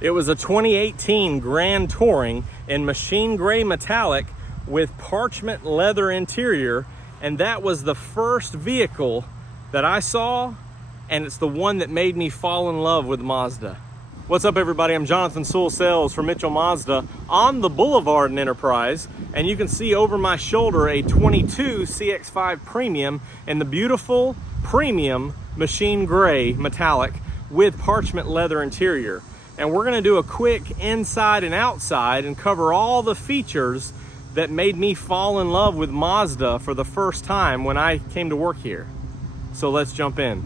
It was a 2018 Grand Touring in machine gray metallic with parchment leather interior, and that was the first vehicle that I saw, and it's the one that made me fall in love with Mazda. What's up, everybody? I'm Jonathan Sewell Sales from Mitchell Mazda on the Boulevard in Enterprise, and you can see over my shoulder a 22 CX-5 Premium in the beautiful premium machine gray metallic with parchment leather interior. And we're gonna do a quick inside and outside and cover all the features that made me fall in love with Mazda for the first time when I came to work here. So let's jump in.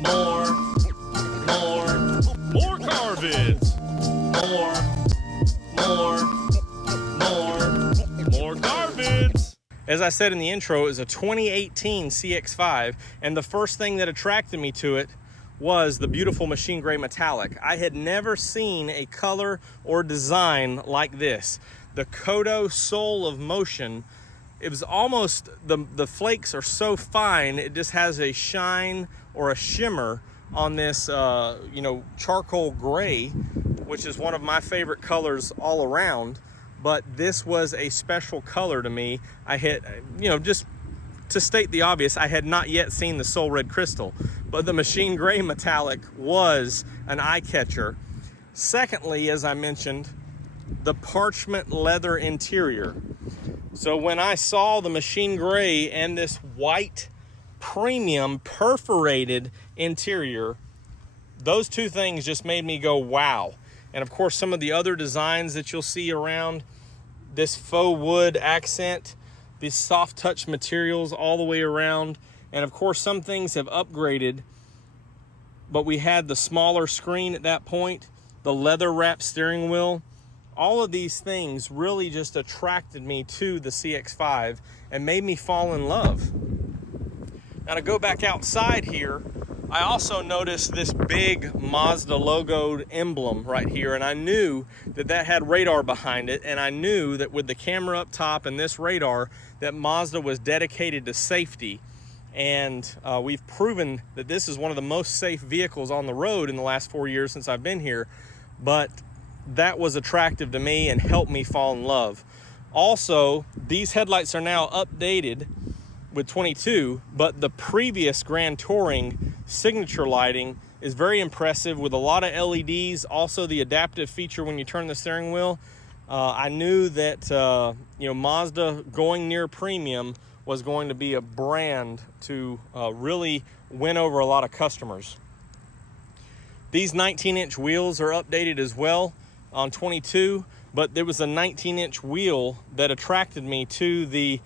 More car vids. More car vids. As I said in the intro, it was a 2018 CX-5, and the first thing that attracted me to it was the beautiful machine gray metallic. I had never seen a color or design like this. The Kodo Soul of Motion, it was almost, the flakes are so fine, it just has a shine or a shimmer on this charcoal gray, which is one of my favorite colors all around. But this was a special color to me. I had, just to state the obvious, I had not yet seen the Soul Red Crystal, but the machine gray metallic was an eye catcher. Secondly, as I mentioned, the parchment leather interior. So when I saw the machine gray and this white premium perforated interior, those two things just made me go wow. And of course, some of the other designs that you'll see around, this faux wood accent, these soft touch materials all the way around. And of course, some things have upgraded, but we had the smaller screen at that point, the leather wrapped steering wheel. All of these things really just attracted me to the CX-5 and made me fall in love. Now to go back outside here, I also noticed this big Mazda logoed emblem right here, and I knew that that had radar behind it, and I knew that with the camera up top and this radar that Mazda was dedicated to safety. And we've proven that this is one of the most safe vehicles on the road in the last 4 years since I've been here, but that was attractive to me and helped me fall in love. Also, these headlights are now updated with 22, but the previous Grand Touring signature lighting is very impressive with a lot of LEDs. Also, the adaptive feature when you turn the steering wheel. I knew that Mazda going near premium was going to be a brand to really win over a lot of customers. These 19-inch wheels are updated as well on 22, but there was a 19-inch wheel that attracted me to the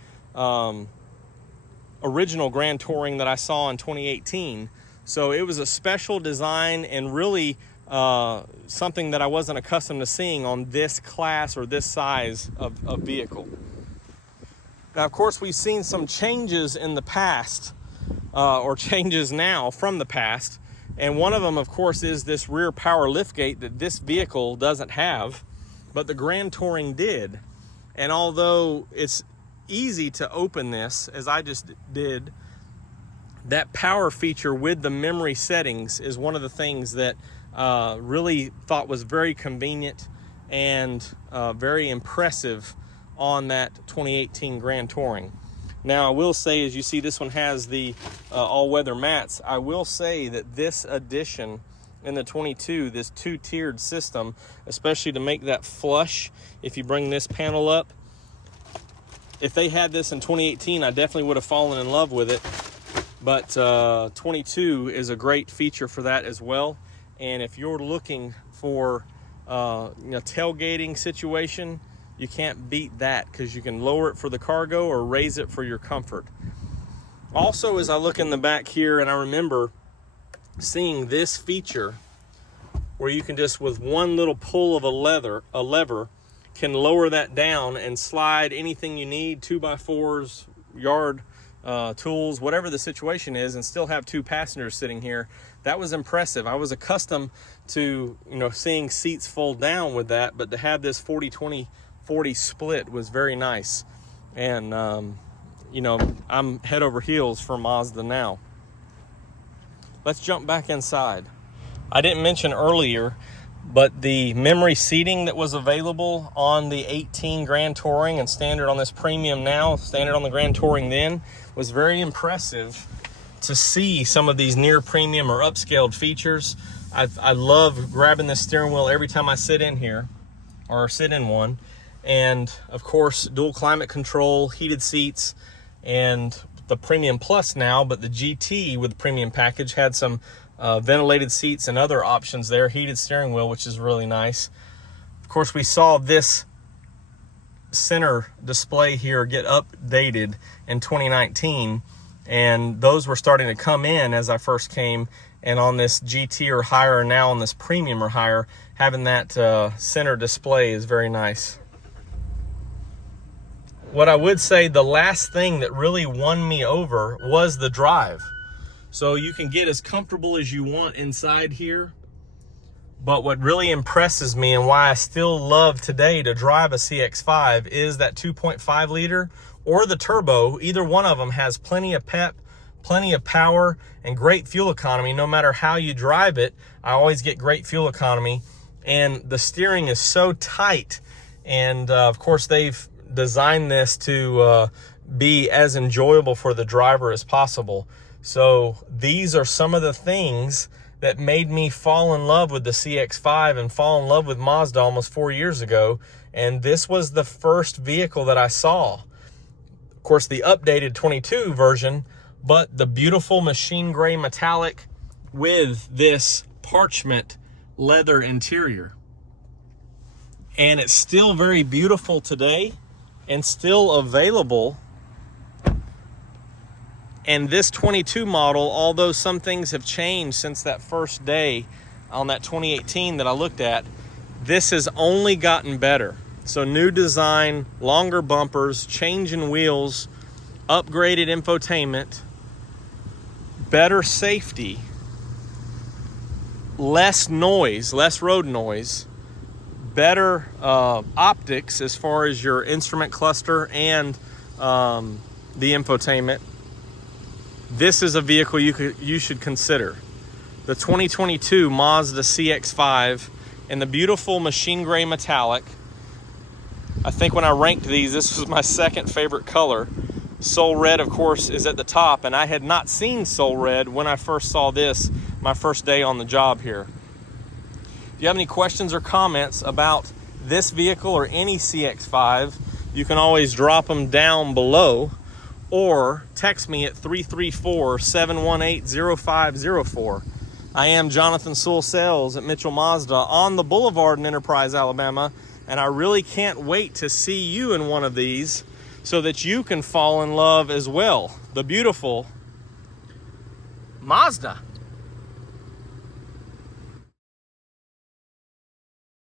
original Grand Touring that I saw in 2018. So it was a special design and really something that I wasn't accustomed to seeing on this class or this size of vehicle. Now, of course, we've seen some changes in the past, or changes now from the past. And one of them, of course, is this rear power liftgate that this vehicle doesn't have, but the Grand Touring did. And although it's easy to open this, as I just did, that power feature with the memory settings is one of the things that really thought was very convenient and very impressive on that 2018 Grand Touring. Now, I will say, as you see, this one has the all-weather mats. I will say that this addition in the 22, this two-tiered system, especially to make that flush, if you bring this panel up, if they had this in 2018, I definitely would have fallen in love with it. But 22 is a great feature for that as well. And if you're looking for tailgating situation, you can't beat that because you can lower it for the cargo or raise it for your comfort. Also, as I look in the back here, and I remember seeing this feature where you can just, with one little pull of a lever, can lower that down and slide anything you need, 2x4s, yard tools, whatever the situation is, and still have two passengers sitting here. That was impressive. I was accustomed to seeing seats fold down with that, but to have this 40-20-40 split was very nice. And I'm head over heels for Mazda now. Let's jump back inside. I didn't mention earlier, but the memory seating that was available on the 18 Grand Touring and standard on this Premium now, standard on the Grand Touring then, was very impressive to see some of these near premium or upscaled features. I love grabbing this steering wheel every time I sit in here or sit in one. And of course, dual climate control, heated seats, and the Premium Plus now, but the GT with the Premium package had some ventilated seats and other options there, heated steering wheel, which is really nice. Of course, we saw this center display here get updated in 2019, and those were starting to come in as I first came. And on this GT or higher, and now on this Premium or higher, having that center display is very nice. What I would say, the last thing that really won me over was the drive. So you can get as comfortable as you want inside here, but what really impresses me and why I still love today to drive a CX-5 is that 2.5 liter or the turbo. Either one of them has plenty of pep, plenty of power, and great fuel economy. No matter how you drive it, I always get great fuel economy. And the steering is so tight. And of course, they've designed this to be as enjoyable for the driver as possible. So these are some of the things that made me fall in love with the CX-5 and fall in love with Mazda almost 4 years ago. And this was the first vehicle that I saw. Of course, the updated 22 version, but the beautiful machine gray metallic with this parchment leather interior. And it's still very beautiful today and still available. And this 22 model, although some things have changed since that first day on that 2018 that I looked at, this has only gotten better. So new design, longer bumpers, change in wheels, upgraded infotainment, better safety, less noise, less road noise, better optics as far as your instrument cluster and the infotainment. This is a vehicle you should consider. The 2022 Mazda CX-5 in the beautiful machine gray metallic. I think when I ranked these, this was my second favorite color. Soul Red, of course, is at the top, and I had not seen Soul Red when I first saw this my first day on the job here. If you have any questions or comments about this vehicle or any CX-5, you can always drop them down below or text me at 334-718-0504. I am Jonathan Sewell Sales at Mitchell Mazda on the Boulevard in Enterprise, Alabama, and I really can't wait to see you in one of these so that you can fall in love as well. The beautiful Mazda.